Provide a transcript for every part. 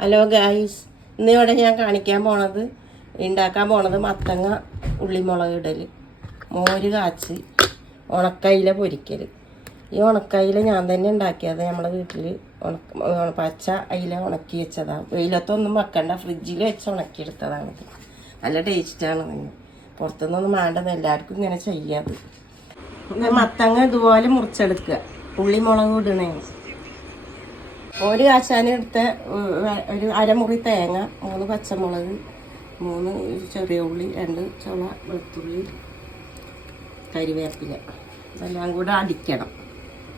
Hello guys ഇന്ന് ഇവിടെ ഞാൻ കാണിക്കാൻ പോണത് ഉണ്ടാക്കാൻ പോണത് മത്തങ്ങ ഉള്ളിമുളക് ഇടൽ മോര് കാച്ചി ഉണക്കയില പൊരിക്കൽ ഈ ഉണക്കയില ഞാൻ തന്നെ ഉണ്ടാക്കിയത് നമ്മുടെ വീട്ടിൽ ഉണക്ക പച്ച അയില ഉണക്കി വെച്ചതാണ് വെയിലത്തൊന്നും വെക്കണ്ട ഫ്രിഡ്ജിൽ വെച്ച് ഉണക്കിയെടുത്തതാണ് നല്ല ടേസ്റ്റാണ് നിങ്ങൾ പുറത്തുനിന്നൊന്നും വേണ്ടത് എല്ലാവർക്കും ഇങ്ങനെ ചെയ്യാത് മത്തങ്ങ ഇതുപോലെ മുറിച്ചെടുക്കുക. ഉള്ളിമുളക് ഇടണേ. ഒരു കാശാനെടുത്ത ഒരു അരമുറി തേങ്ങ മൂന്ന് പച്ചമുളക് മൂന്ന് ചെറിയ ഉള്ളി രണ്ട് ചുള വെളുത്തുള്ളി കരിവേപ്പില. ഇതെല്ലാം കൂടെ അടിക്കണം.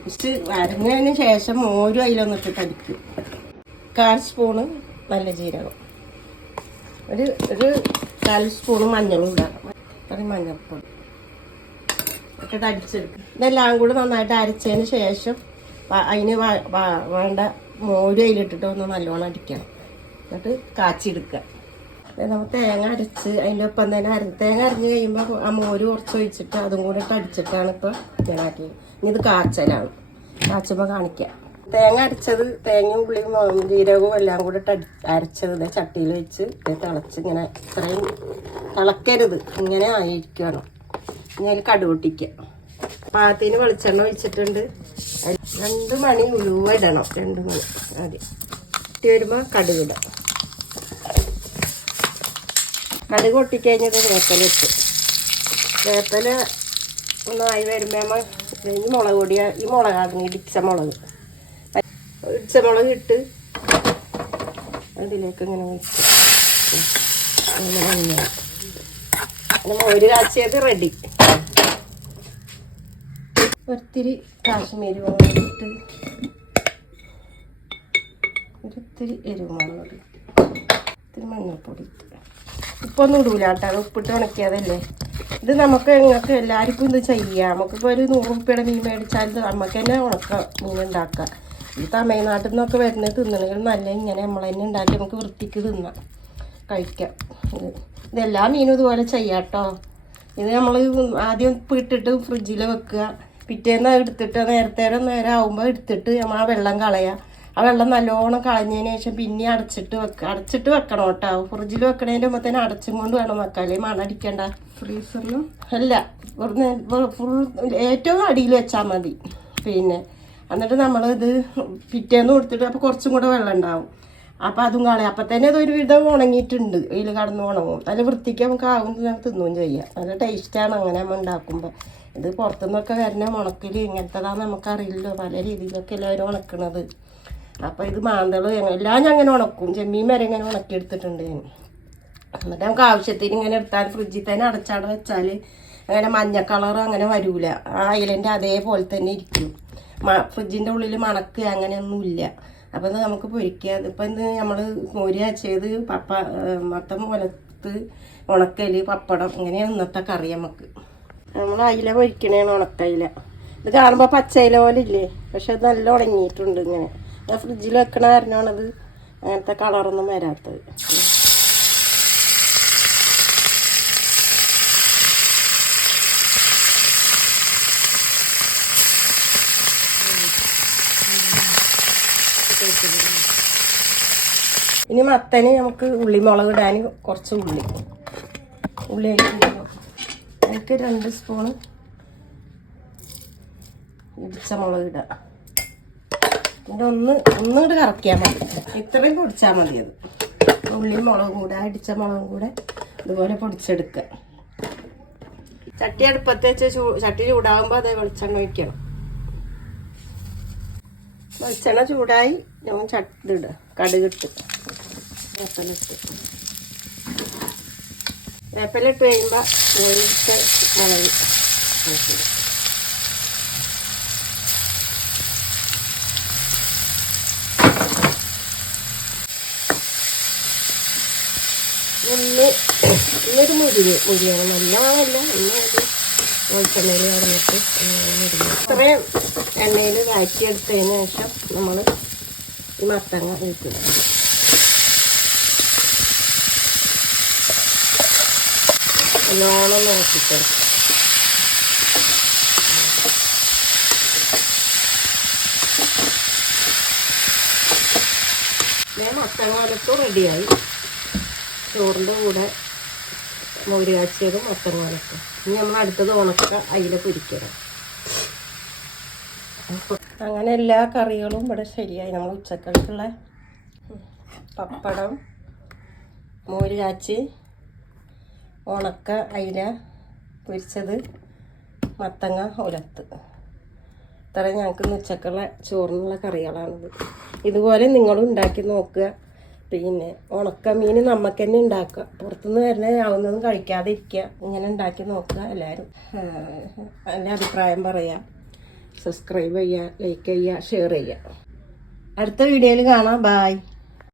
ജസ്റ്റ് വരഞ്ഞതിന് ശേഷം മോരും അതിലൊന്നിട്ടിട്ട് അടിക്കും. കാൽ സ്പൂണ് നല്ല ജീരകം. ഒരു ഒരു കാൽ സ്പൂണ് മഞ്ഞളും ഇടാം. ഒരു മഞ്ഞൾപ്പൊടി. ഇട്ടിട്ട് അടിച്ചെടുക്കും. ഇതെല്ലാം കൂടെ നന്നായിട്ട് അരച്ചതിന് ശേഷം അതിന് വേണ്ട മോര് അതിലിട്ടിട്ട് ഒന്ന് നല്ലോണം അടിക്കണം. എന്നിട്ട് കാച്ചിയെടുക്കുക. നമ്മൾ തേങ്ങ അരച്ച് അതിന്റെ ഒപ്പം തന്നെ അര തേങ്ങ അരഞ്ഞ് കഴിയുമ്പോൾ ആ മോര് കുറച്ച് ഒഴിച്ചിട്ട് അതും കൂടെ ഇട്ട് അടിച്ചിട്ടാണ് ഇപ്പോൾ ഇങ്ങനെ ഇനി ഇത് കാച്ചലാണ്. കാച്ചുമ്പോൾ കാണിക്കാം. തേങ്ങ അരച്ചത് തേങ്ങയും ഉള്ളിയും ജീരകവും എല്ലാം കൂടെ ഇട്ട് അടി അരച്ചത് ചട്ടിയിൽ വെച്ച് തിളച്ച് ഇങ്ങനെ ഇത്രയും തിളക്കരുത്. ഇങ്ങനെ ആയിരിക്കണം. ഇനി അതിൽ കടുകൊട്ടിക്കുക പാത്തിന് വെളിച്ചെണ്ണ ഒഴിച്ചിട്ടുണ്ട്. രണ്ടു മണി ഉലുവ ഇടണം. രണ്ട് മണി. ആദ്യം ഇട്ടി വരുമ്പോൾ കടുകിടാം കടുക് ഒട്ടിക്കഴിഞ്ഞത് വേപ്പല ഇട്ട്. വേപ്പല ഒന്നായി വരുമ്പോൾ ഈ മുളക് പൊടിയ ഈ മുളകാണ് ഇടിച്ച മുളക്. ഇടിച്ച മുളക് ഇട്ട് അതിലേക്ക് ഇങ്ങനെ വെച്ച് ഒരു കാച്ചിയത് റെഡി ഒത്തിരി കാശ്മീരി മുളക് ഇട്ട് ഒരിത്തിരി എരിവുമുളക് ഇത്തിരി മഞ്ഞൾപ്പൊടി ഇട്ട്. ഉപ്പൊന്നും ഇടൂല കേട്ടോ. ഉപ്പിട്ട് ഉണക്കിയതല്ലേ? ഇത് നമുക്ക് നിങ്ങൾക്ക് എല്ലാവർക്കും ഇത് ചെയ്യാം. നമുക്കിപ്പോൾ ഒരു നൂറ് ഉറുപ്പിയുടെ മീൻ മേടിച്ചാൽ നമുക്ക് തന്നെ ഉണക്ക മീൻ ഉണ്ടാക്കാം. ഈ തമിഴ്നാട്ടിൽ നിന്നൊക്കെ വരുന്നത് തിന്നണമെങ്കിൽ നല്ല ഇങ്ങനെ നമ്മൾ തന്നെ ഉണ്ടാക്കി നമുക്ക് വൃത്തിക്ക് തിന്നാം കഴിക്കാം. ഇത് ഇതെല്ലാ മീനും ഇതുപോലെ ചെയ്യാം കേട്ടോ. ഇത് നമ്മൾ ആദ്യം ഇട്ടിട്ട് ഫ്രിഡ്ജിൽ വെക്കുക. പിറ്റേന്ന് അത് എടുത്തിട്ട് നേരത്തെ നേരം ആകുമ്പോൾ എടുത്തിട്ട് നമ്മൾ ആ വെള്ളം കളയുക ആ വെള്ളം നല്ലോണം കളഞ്ഞതിന് ശേഷം പിന്നെ അടച്ചിട്ട് വെക്ക അടച്ചിട്ട് വെക്കണം കേട്ടോ. ഫ്രിഡ്ജിൽ വെക്കണതിന്റെ മുമ്പ് തന്നെ അടച്ചും കൊണ്ട് വേണം വെക്കാൻ. അല്ലെങ്കിൽ മണടിക്കണ്ട ഫ്രീസറിലും? അല്ല ഫുൾ ഏറ്റവും അടിയിൽ വെച്ചാൽ മതി. പിന്നെ എന്നിട്ട് നമ്മളിത് പിറ്റേന്ന് കൊടുത്തിട്ട് അപ്പോൾ കുറച്ചും കൂടെ വെള്ളം ഉണ്ടാവും. അപ്പോൾ അതും കളയാം. അപ്പം തന്നെ അതൊരു വിധം ഉണങ്ങിയിട്ടുണ്ട്. വെയിൽ കടന്ന് ഉണങ്ങും. നല്ല വൃത്തിക്ക് നമുക്ക് ആവും നമുക്ക് തിന്നുകയും ചെയ്യാം. നല്ല ടേസ്റ്റാണ് അങ്ങനെ നമ്മൾ ഉണ്ടാക്കുമ്പോൾ ഇത് പുറത്തുനിന്നൊക്കെ വരുന്ന ഉണക്കൽ ഇങ്ങനത്തതാന്ന് നമുക്കറിയില്ലല്ലോ. പല രീതിയിലൊക്കെ എല്ലാവരും ഉണക്കണത്. അപ്പോൾ ഇത് മാന്തൾ എല്ലാം ഞാൻ അങ്ങനെ ഉണക്കും. ചെമ്മീൻ വരെ ഇങ്ങനെ ഉണക്കിയെടുത്തിട്ടുണ്ട് ഞാൻ. എന്നിട്ട് നമുക്ക് ആവശ്യത്തിന് ഇങ്ങനെ എടുത്താൽ ഫ്രിഡ്ജിൽ തന്നെ അടച്ചാണ് വെച്ചാൽ അങ്ങനെ മഞ്ഞ കളർ അങ്ങനെ വരൂല. ആ അയിലന്റെ അതേപോലെ തന്നെ ഇരിക്കും. ഫ്രിഡ്ജിന്റെ ഉള്ളിൽ മണക്ക് അങ്ങനെയൊന്നുമില്ല അപ്പം ഇത് നമുക്ക് പൊരിക്കുക. ഇപ്പം ഇത് നമ്മൾ മോരി അച്ചത് പപ്പ മത്തം മുലത്ത് ഉണക്കൽ പപ്പടം ഇങ്ങനെയാണ് ഇന്നത്തെ കറി നമുക്ക്. നമ്മൾ അയില പൊരിക്കണേണ് ഉണക്കയില. ഇത് കാണുമ്പോൾ പച്ചയില പോലെ ഇല്ലേ പക്ഷെ അത് നല്ല ഉണങ്ങിയിട്ടുണ്ട് ഇങ്ങനെ. ഞാൻ ഫ്രിഡ്ജിൽ വെക്കണ കാരണമാണത് അങ്ങനത്തെ കളറൊന്നും വരാത്തത്. ഇനി മത്തന് നമുക്ക് ഉള്ളിമുളക് ഇടാൻ കുറച്ച് ഉള്ളി. ഉള്ളി. അതിലേക്ക് രണ്ട് സ്പൂണ് ഇടിച്ച മുളക് ഇടുക. പിന്നെ ഒന്ന് ഒന്നും കൂടെ കറക്കിയാൽ മതി. ഇത്രയും പൊടിച്ചാൽ മതി അത്. ഉള്ളി മുളകും കൂടെ അടിച്ച മുളകും കൂടെ ഇതുപോലെ പൊടിച്ചെടുക്കുക. ചട്ടി അടുപ്പത്ത് വെച്ച് ചൂ ചട്ടി ചൂടാകുമ്പോൾ അത് വെളിച്ചെണ്ണ ഒഴിക്കണം. വെളിച്ചെണ്ണ ചൂടായി ഞാൻ ചട്ടി ഇടുക. കടുകിട്ട് വേപ്പലിട്ട് വേപ്പലിട്ട് കഴിയുമ്പോൾ. ഉള്ളി ഉള്ളൊരു മുരിഞ്ഞ് മുരിയാണ് നല്ല വാങ്ങല്ല ഒരു വെളിച്ചെണ്ണയിൽ കടന്നിട്ട് മുരിഞ്ഞ് ഇത്രയും എണ്ണയിൽ വാറ്റിയെടുത്തതിന് ശേഷം നമ്മൾ ഈ മത്തങ്ങ ഒഴിക്കുക നല്ലോണം ഞാൻ മത്തങ്ങാലത്തും റെഡിയായി. ചോറിന്റെ കൂടെ മോര് മത്തങ്ങാലത്തും ഇനി നമ്മൾ അടുത്തത് ഉണക്ക അയില പൊരിക്കണം. അങ്ങനെ എല്ലാ കറികളും ഇവിടെ ശരിയായി. നമ്മൾ ഉച്ചക്കൾക്കുള്ള പപ്പടം മോര് കാച്ചി ഉണക്ക അയില പൊരിച്ചത് മത്തങ്ങ ഉലത്ത് ഇത്ര ഞങ്ങൾക്ക് ഉച്ചക്കുള്ള ചോറിനുള്ള കറികളാണിത്. ഇതുപോലെ നിങ്ങളും ഉണ്ടാക്കി നോക്കുക. പിന്നെ ഉണക്ക മീൻ നമുക്ക് തന്നെ ഉണ്ടാക്കുക. പുറത്തുനിന്ന് വരുന്ന ആവുന്നതും കഴിക്കാതെ ഇരിക്കുക. ഇങ്ങനെ ഉണ്ടാക്കി നോക്കുക എല്ലാവരും. നല്ല അഭിപ്രായം പറയാം. സബ്സ്ക്രൈബ് ചെയ്യുക ലൈക്ക് ചെയ്യുക ഷെയർ ചെയ്യുക. അടുത്ത വീഡിയോയിൽ കാണാം. ബായ്